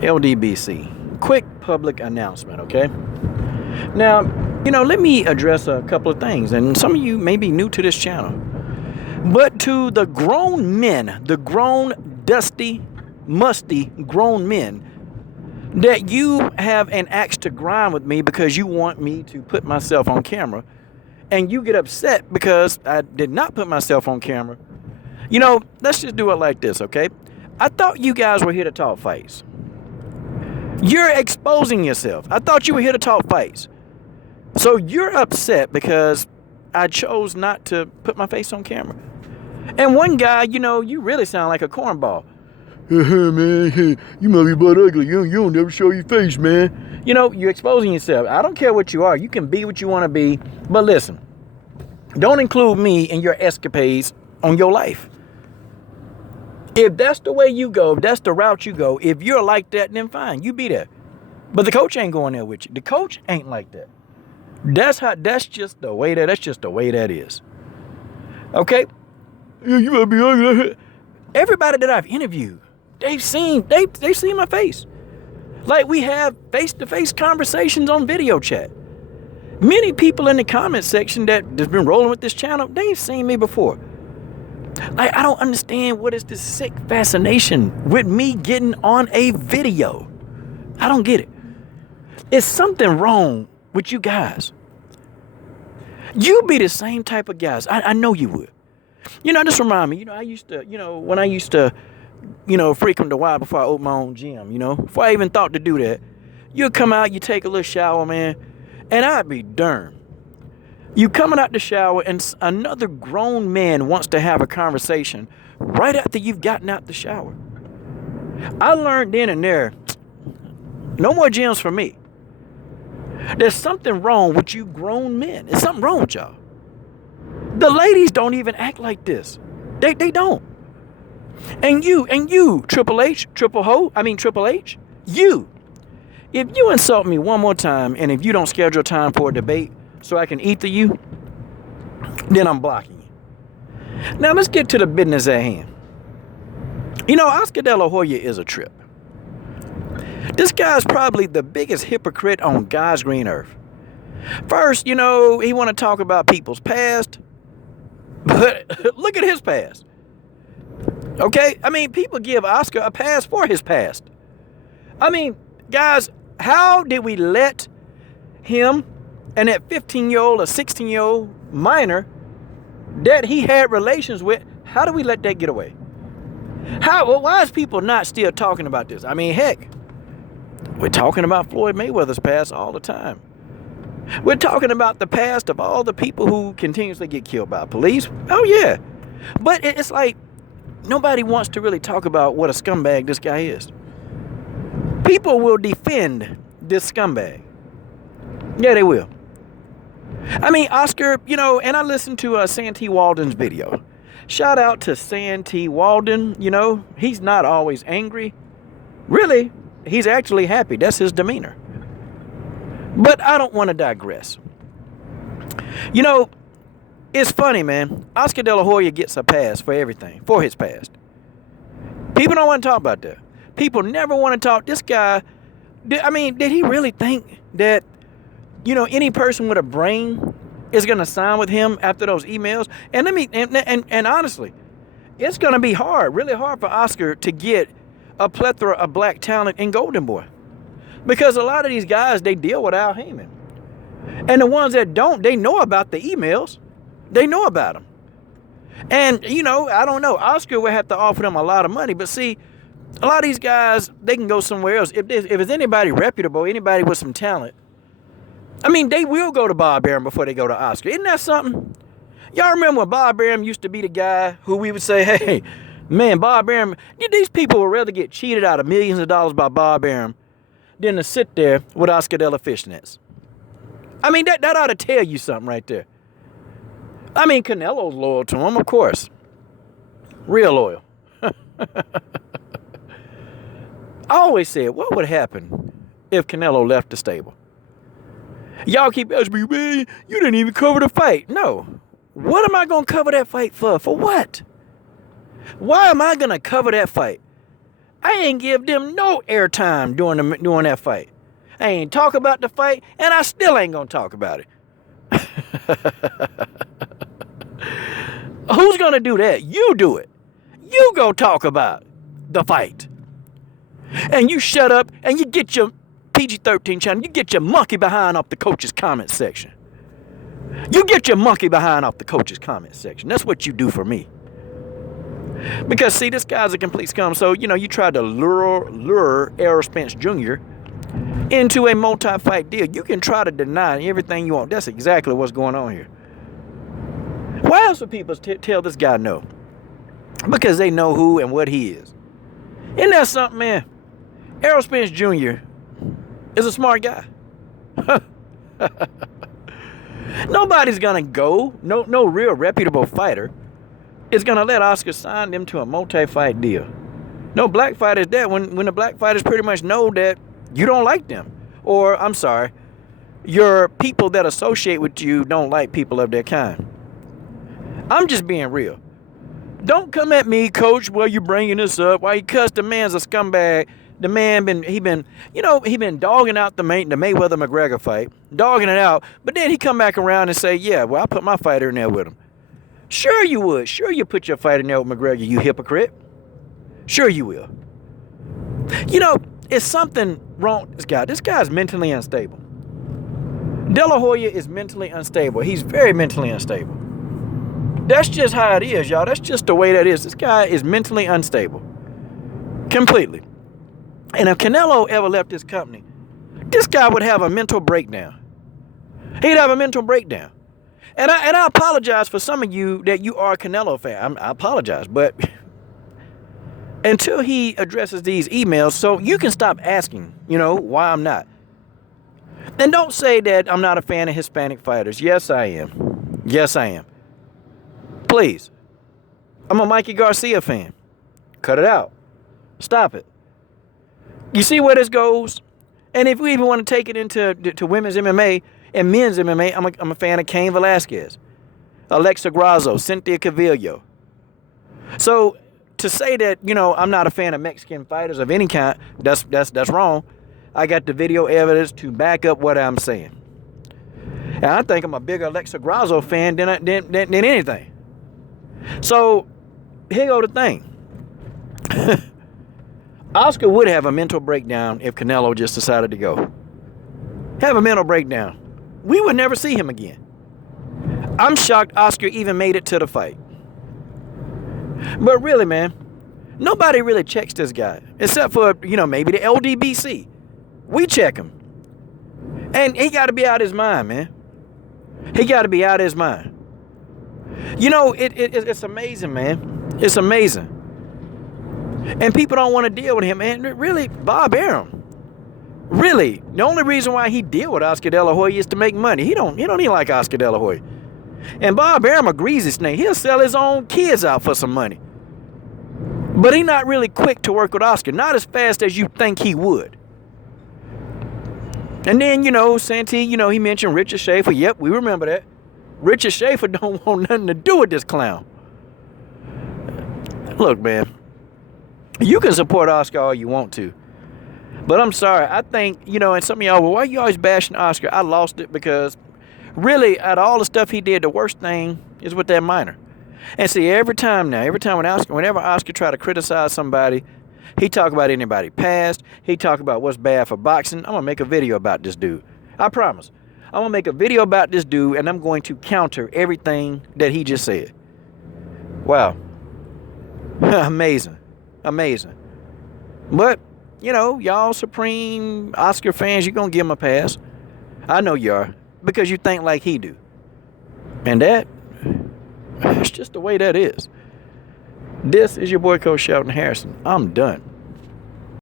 LDBC. Quick public announcement, okay? Now, let me address a couple of things, and some of you may be new to this channel. But to the grown men, the grown, dusty, musty grown men, that you have an axe to grind with me because you want me to put myself on camera, and you get upset because I did not put myself on camera. Let's just do it like this, okay? I thought you guys were here to talk fights. You're exposing yourself. I thought you were here to talk fights. So you're upset because I chose not to put my face on camera. And one guy, you really sound like a cornball. Man, you must be butt ugly. You don't never show your face, man. You're exposing yourself. I don't care what you are. You can be what you want to be. But listen, don't include me in your escapades on your life. If that's the way you go, if that's the route you go, if you're like that, then fine, you be there. But the coach ain't going there with you. The coach ain't like that. That's just the way that is. Okay? Yeah, you might be ugly. Everybody that I've interviewed, they've seen my face. Like, we have face-to-face conversations on video chat. Many people in the comment section that's been rolling with this channel, they've seen me before. Like, I don't understand what is this sick fascination with me getting on a video. I don't get it. It's something wrong with you guys. You be the same type of guys. I know you would. This remind me, I used to, when I used to, frequent the wild before I opened my own gym, before I even thought to do that, you'd come out, you take a little shower, man, and I'd be darned. You coming out the shower and another grown man wants to have a conversation right after you've gotten out the shower. I learned then and there, no more gyms for me. There's something wrong with you grown men. There's something wrong with y'all. The ladies don't even act like this. They don't. And you, Triple H, Triple H, you. If you insult me one more time and if you don't schedule time for a debate so I can ether you, then I'm blocking you. Now let's get to the business at hand. Oscar De La Hoya is a trip. This guy's probably the biggest hypocrite on God's green earth. First, he want to talk about people's past, but look at his past. Okay? People give Oscar a pass for his past. Guys, how did we let him and that 15-year-old or 16-year-old minor that he had relations with, how do we let that get away? Why is people not still talking about this? Heck, we're talking about Floyd Mayweather's past all the time. We're talking about the past of all the people who continuously get killed by police. Oh, yeah. But it's like nobody wants to really talk about what a scumbag this guy is. People will defend this scumbag. Yeah, they will. Oscar, and I listened to Santee Walden's video. Shout out to Santee Walden. He's not always angry. Really, he's actually happy. That's his demeanor. But I don't want to digress. It's funny, man. Oscar De La Hoya gets a pass for everything, for his past. People don't want to talk about that. People never want to talk. This guy, did he really think that, any person with a brain is going to sign with him after those emails? And honestly, it's going to be really hard for Oscar to get a plethora of black talent in Golden Boy. Because a lot of these guys, they deal with Al Heyman. And the ones that don't, they know about the emails. They know about them. And, I don't know. Oscar would have to offer them a lot of money. But see, a lot of these guys, they can go somewhere else. If it's anybody reputable, anybody with some talent, they will go to Bob Arum before they go to Oscar. Isn't that something? Y'all remember when Bob Arum used to be the guy who we would say, hey, man, Bob Arum, these people would rather get cheated out of millions of dollars by Bob Arum than to sit there with Oscar De La Fishnets. That ought to tell you something right there. Canelo's loyal to him, of course. Real loyal. I always said, what would happen if Canelo left the stable? Y'all keep asking me, man, you didn't even cover the fight. No. What am I going to cover that fight for? For what? Why am I going to cover that fight? I ain't give them no airtime during that fight. I ain't talk about the fight, and I still ain't gonna talk about it. Who's gonna do that? You do it. You go talk about the fight. And you shut up and you get your PG-13 channel, you get your monkey behind off the coach's comment section. You get your monkey behind off the coach's comment section. That's what you do for me. Because, see, this guy's a complete scum. So, you tried to lure Errol Spence Jr. into a multi-fight deal. You can try to deny everything you want. That's exactly what's going on here. Why else would people tell this guy no? Because they know who and what he is. Isn't that something, man? Errol Spence Jr. is a smart guy. Nobody's going to go, no real reputable fighter is going to let Oscar sign them to a multi-fight deal. No black fighters that when the black fighters pretty much know that you don't like them. Or, I'm sorry, your people that associate with you don't like people of their kind. I'm just being real. Don't come at me, coach, while you bringing this up. Why you cuss the man's a scumbag. The man he been dogging out the Mayweather-McGregor fight, dogging it out, but then he come back around and say, yeah, well, I put my fighter in there with him. Sure you would. Sure you put your fighter in there with McGregor, you hypocrite. Sure you will. It's something wrong with this guy. This guy's mentally unstable. DeLa Hoya is mentally unstable. He's very mentally unstable. That's just how it is, y'all. That's just the way that is. This guy is mentally unstable. Completely. And if Canelo ever left this company, this guy would have a mental breakdown. He'd have a mental breakdown. And I apologize for some of you that you are a Canelo fan. I apologize, but until he addresses these emails, so you can stop asking, why I'm not. And don't say that I'm not a fan of Hispanic fighters. Yes, I am. Yes, I am. Please. I'm a Mikey Garcia fan. Cut it out. Stop it. You see where this goes? And if we even want to take it into women's MMA and men's MMA, I'm a fan of Cain Velasquez, Alexa Grasso, Cynthia Calvillo. So to say that, I'm not a fan of Mexican fighters of any kind, that's wrong. I got the video evidence to back up what I'm saying. And I think I'm a bigger Alexa Grasso fan than anything. So here go the thing. Oscar would have a mental breakdown if Canelo just decided to go. Have a mental breakdown. We would never see him again. I'm shocked Oscar even made it to the fight. But really, man, nobody really checks this guy. Except for, maybe the LDBC. We check him. And he got to be out of his mind, man. He got to be out of his mind. It's amazing, man. It's amazing. And people don't want to deal with him. And really, Bob Arum. Really, the only reason why he deal with Oscar De La Hoya is to make money. He don't even like Oscar De La Hoya. And Bob Arum a greasy snake. He'll sell his own kids out for some money. But he's not really quick to work with Oscar. Not as fast as you think he would. And then, Santee, he mentioned Richard Schaefer. Yep, we remember that. Richard Schaefer don't want nothing to do with this clown. Look, man. You can support Oscar all you want to. But I'm sorry. I think, and some of y'all, well, why are you always bashing Oscar? I lost it because really, out of all the stuff he did, the worst thing is with that minor. And see, whenever Oscar try to criticize somebody, he talk about anybody past. He talk about what's bad for boxing. I'm going to make a video about this dude. I promise. I'm going to make a video about this dude, and I'm going to counter everything that he just said. Wow. Amazing. Amazing. But, y'all supreme Oscar fans, you're going to give him a pass. I know you are. Because you think like he do. And that's just the way that is. This is your boy, Coach Shelton Harrison. I'm done.